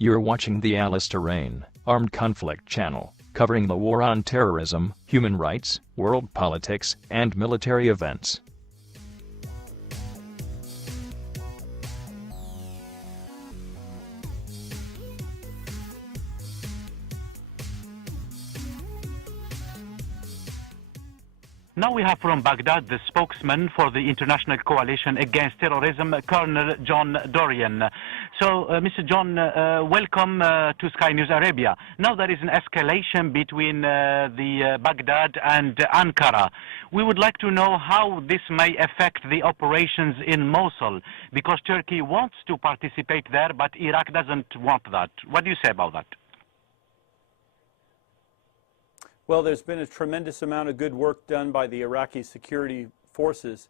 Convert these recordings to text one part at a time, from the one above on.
You're watching the Alistair Reign Armed Conflict channel, covering the war on terrorism, human rights, world politics, and military events. Now we have from Baghdad the spokesman for the International Coalition Against Terrorism, Colonel John Dorrian. So, Mr. John, welcome to Sky News Arabia. Now there is an escalation between the Baghdad and Ankara. We would like to know how this may affect the operations in Mosul, because Turkey wants to participate there, but Iraq doesn't want that. What do you say about that? Well, there's been a tremendous amount of good work done by the Iraqi security forces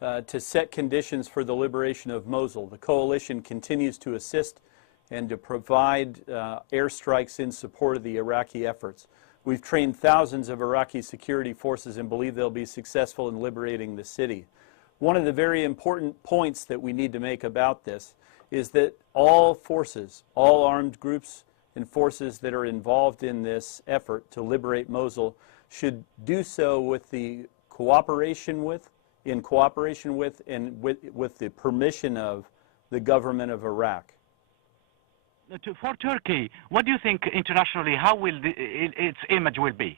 to set conditions for the liberation of Mosul. The coalition continues to assist and to provide airstrikes in support of the Iraqi efforts. We've trained thousands of Iraqi security forces and believe they'll be successful in liberating the city. One of the very important points that we need to make about this is that all forces, all armed groups, and forces that are involved in this effort to liberate Mosul should do so with the cooperation with, and with the permission of the government of Iraq. For Turkey, what do you think internationally, how will its image will be?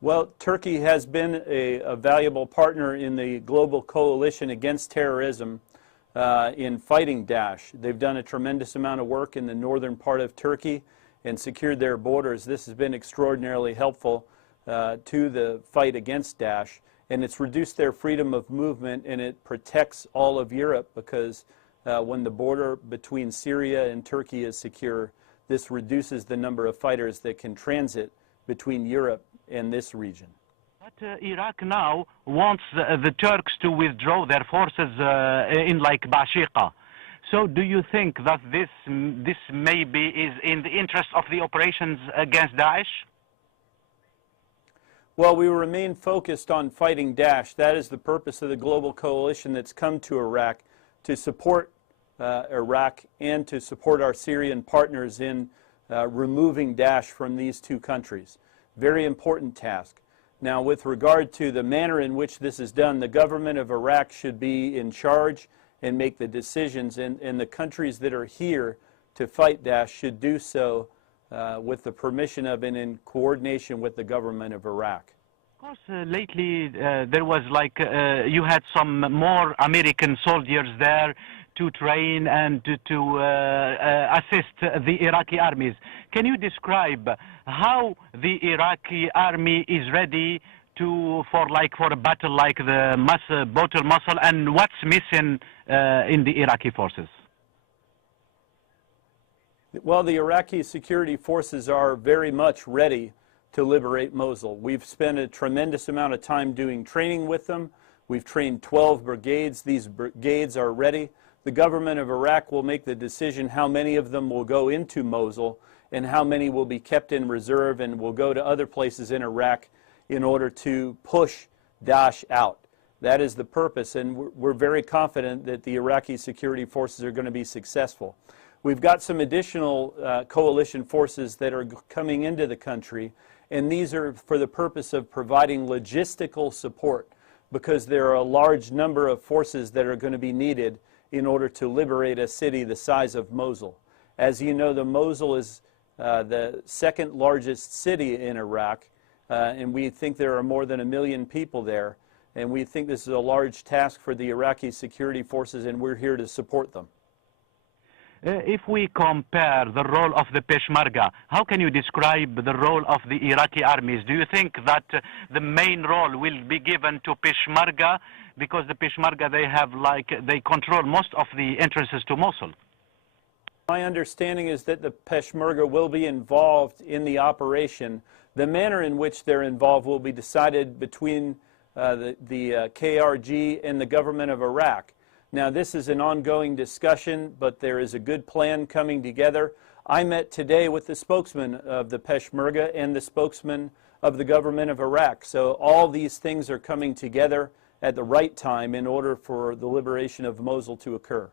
Well, Turkey has been a valuable partner in the global coalition against terrorism in fighting Daesh. They've done a tremendous amount of work in the northern part of Turkey and secured their borders. This has been extraordinarily helpful to the fight against Daesh, and it's reduced their freedom of movement, and it protects all of Europe, because when the border between Syria and Turkey is secure, this reduces the number of fighters that can transit between Europe and this region. But Iraq now wants the Turks to withdraw their forces in like Bashiqa. So do you think that this maybe is in the interest of the operations against Daesh? Well, we remain focused on fighting Daesh. That is the purpose of the global coalition that's come to Iraq, to support Iraq and to support our Syrian partners in removing Daesh from these two countries. Very important task. Now, with regard to the manner in which this is done, the government of Iraq should be in charge and make the decisions, and the countries that are here to fight Daesh should do so with the permission of and in coordination with the government of Iraq. Of course, lately there was like, you had some more American soldiers there to train and to assist the Iraqi armies. Can you describe how the Iraqi army is ready for a battle like the Mosul, and what's missing in the Iraqi forces? Well, the Iraqi security forces are very much ready to liberate Mosul. We've spent a tremendous amount of time doing training with them. We've trained 12 brigades. These brigades are ready. The government of Iraq will make the decision how many of them will go into Mosul and how many will be kept in reserve and will go to other places in Iraq in order to push Daesh out. That is the purpose, and we're very confident that the Iraqi security forces are going to be successful. We've got some additional coalition forces that are coming into the country, and these are for the purpose of providing logistical support, because there are a large number of forces that are going to be needed in order to liberate a city the size of Mosul. As you know, Mosul is the second largest city in Iraq, and we think there are more than 1 million people there, and we think this is a large task for the Iraqi security forces, and we're here to support them. If we compare the role of the Peshmerga, how can you describe the role of the Iraqi armies? Do you think that the main role will be given to Peshmerga, because the Peshmerga, they control most of the entrances to Mosul? My understanding is that the Peshmerga will be involved in the operation. The manner in which they're involved will be decided between the KRG and the government of Iraq. Now, this is an ongoing discussion, but there is a good plan coming together. I met today with the spokesman of the Peshmerga and the spokesman of the government of Iraq. So all these things are coming together at the right time in order for the liberation of Mosul to occur.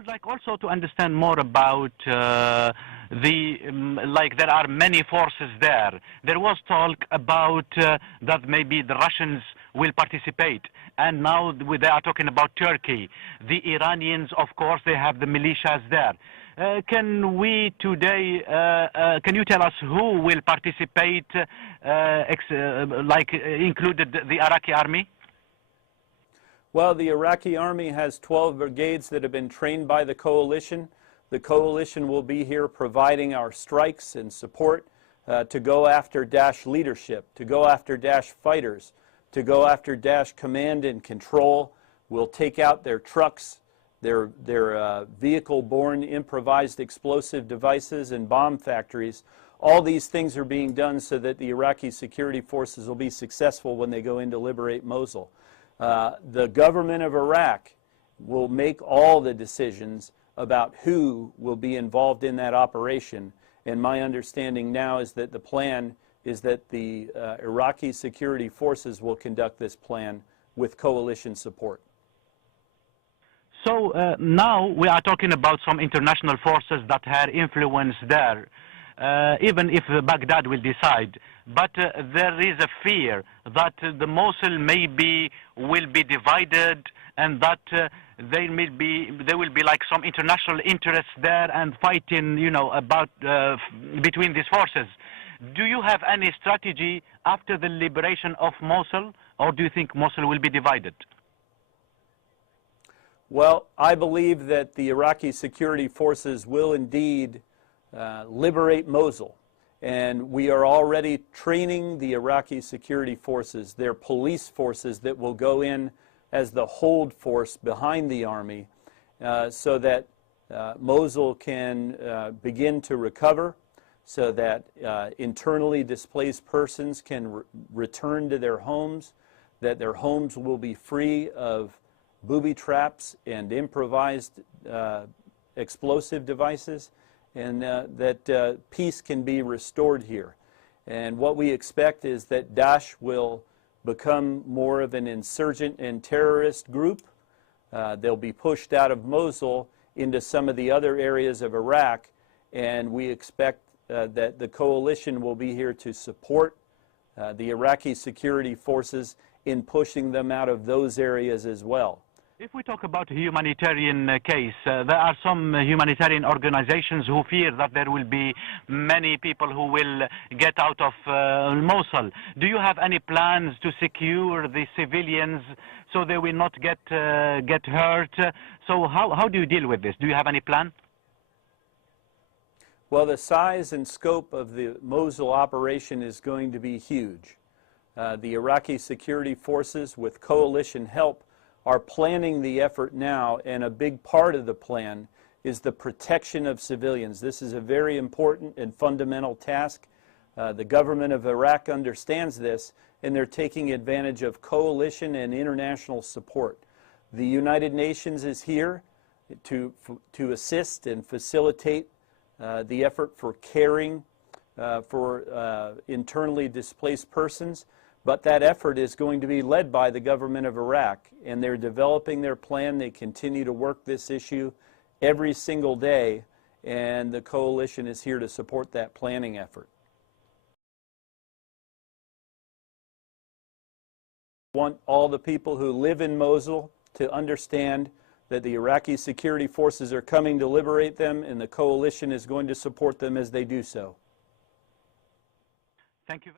would like also to understand more about like there are many forces there. There was talk about that maybe the Russians will participate, and now they are talking about Turkey. The Iranians, of course, they have the militias there. Can we today, can you tell us who will participate, like included the Iraqi army? Well, the Iraqi army has 12 brigades that have been trained by the coalition. The coalition will be here providing our strikes and support to go after Daesh leadership, to go after Daesh fighters, to go after Daesh command and control. We'll take out their trucks, their vehicle-borne improvised explosive devices and bomb factories. All these things are being done so that the Iraqi security forces will be successful when they go in to liberate Mosul. The government of Iraq will make all the decisions about who will be involved in that operation. And my understanding now is that the plan is that the Iraqi security forces will conduct this plan with coalition support. So now we are talking about some international forces that had influence there, even if Baghdad will decide. But there is a fear that the Mosul maybe will be divided, and that there will be like some international interests there and fighting, you know, about between these forces. Do you have any strategy after the liberation of Mosul, or do you think Mosul will be divided? Well, I believe that the Iraqi security forces will indeed liberate Mosul. And we are already training the Iraqi security forces, their police forces that will go in as the hold force behind the army so that Mosul can begin to recover, so that internally displaced persons can return to their homes, that their homes will be free of booby traps and improvised explosive devices, and that peace can be restored here. And what we expect is that Daesh will become more of an insurgent and terrorist group. They'll be pushed out of Mosul into some of the other areas of Iraq, and we expect that the coalition will be here to support the Iraqi security forces in pushing them out of those areas as well. If we talk about a humanitarian case, there are some humanitarian organizations who fear that there will be many people who will get out of Mosul. Do you have any plans to secure the civilians so they will not get hurt? So how do you deal with this? Do you have any plan? Well, the size and scope of the Mosul operation is going to be huge. The Iraqi security forces, with coalition help, are planning the effort now, and a big part of the plan is the protection of civilians. This is a very important and fundamental task. The government of Iraq understands this, and they're taking advantage of coalition and international support. The United Nations is here to assist and facilitate the effort for caring for internally displaced persons. But that effort is going to be led by the government of Iraq, and they're developing their plan. They continue to work this issue every single day, and the coalition is here to support that planning effort. I want all the people who live in Mosul to understand that the Iraqi security forces are coming to liberate them, and the coalition is going to support them as they do so. Thank you.